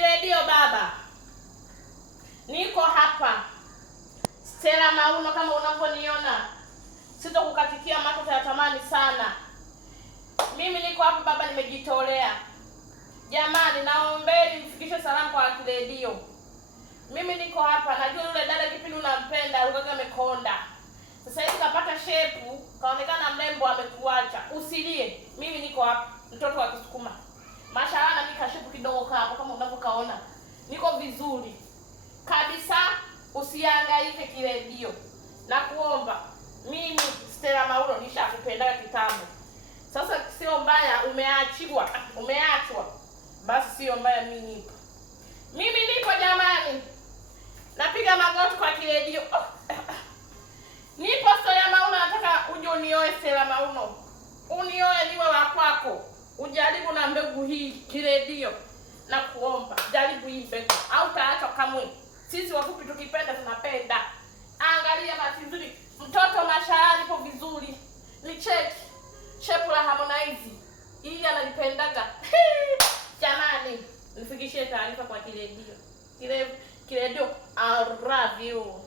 Kiredio baba, niko hapa Stella Mauno, kama unavyoniona. Sitokukatikia macho, utayatamani sana. Mimi niko hapa baba, nimejitolea. Jamani, naombeni mfikishe salamu kwa Kiredio. Mimi niko hapa, najua yule dada kipindi unampenda alikuwa amekonda. Sasa hivi kapata shepu, kaonekana mrembo, amekuacha. Usilie. Mimi niko hapa, mtoto wa Kisukuma. Mashallah, na mimi kashepu kidogo hapo kama unavyokaona. Niko vizuri kabisa, usihangaike Kiredio. Nakuomba, mimi Stella Mauno nishakupenda kitambo. Sasa sio mbaya umeachwa. Basi sio mbaya, mimi nipo jamani. Napiga magoti kwa Kiredio. Nipo Stella Mauno, nataka uje unioe Stella Mauno. Unioe niwe wa kwako. Ujaribu na mbegu hii Kiredio. Na kuomba, jaribu hii mbegu. Au taacha kamwe. Sisi wafupi tukipenda tunapenda. Angalia basi nzuri. Mtoto mashallah ipo vizuri. Ni cheki. Shepu la Harmonize. Hii analipendaga. Jamani, nifikishie taarifa kwa Kiredio. Kiredio, I love you.